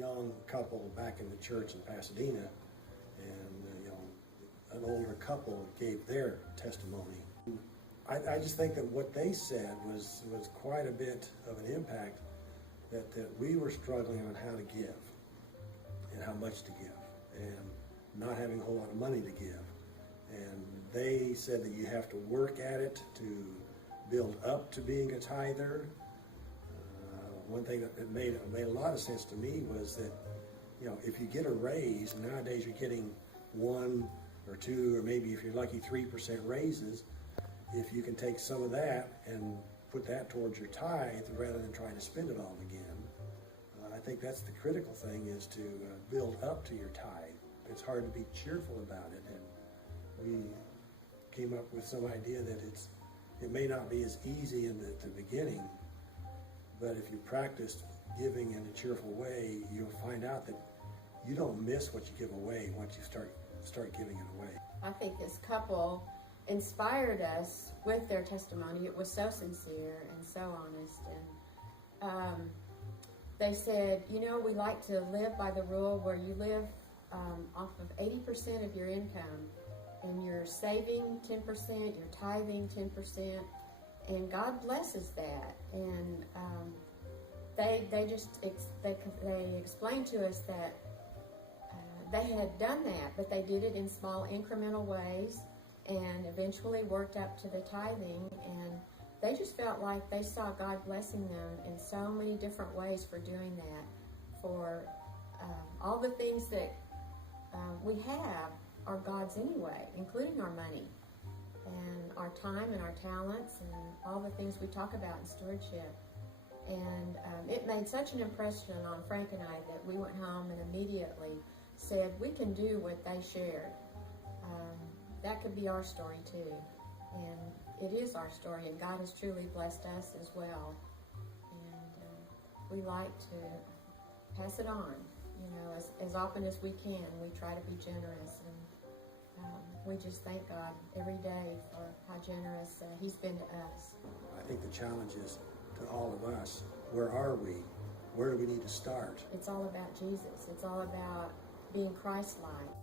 young couple back in the church in Pasadena, and an older couple gave their testimony. I just think that what they said was quite a bit of an impact, that we were struggling on how to give and how much to give, and not having a whole lot of money to give. And they said that you have to work at it to build up to being a tither. One thing that made a lot of sense to me was that, if you get a raise, nowadays you're getting 1 or 2 or maybe if you're lucky 3% raises. If you can take some of that and put that towards your tithe rather than trying to spend it all again, I think that's the critical thing, is to build up to your tithe. It's hard to be cheerful about it, and we came up with some idea that it may not be as easy in the beginning, but if you practice giving in a cheerful way, you'll find out that you don't miss what you give away once you start giving it away. I think this couple inspired us with their testimony. It was so sincere and so honest, and they said, we like to live by the rule where you live off of 80% of your income, and you're saving 10%, you're tithing 10%, and God blesses that. And they explained to us that they had done that, but they did it in small incremental ways, and eventually worked up to the tithing, and they just felt like they saw God blessing them in so many different ways for doing that. For all the things that we have are God's anyway, including our money and our time and our talents and all the things we talk about in stewardship. And it made such an impression on Frank and I that we went home and immediately said, we can do what they shared. That could be our story too. And it is our story, and God has truly blessed us as well. And we like to pass it on, as often as we can. We try to be generous, and we just thank God every day for how generous He's been to us. I think the challenge is to all of us, where are we? Where do we need to start? It's all about Jesus. It's all about being Christ-like.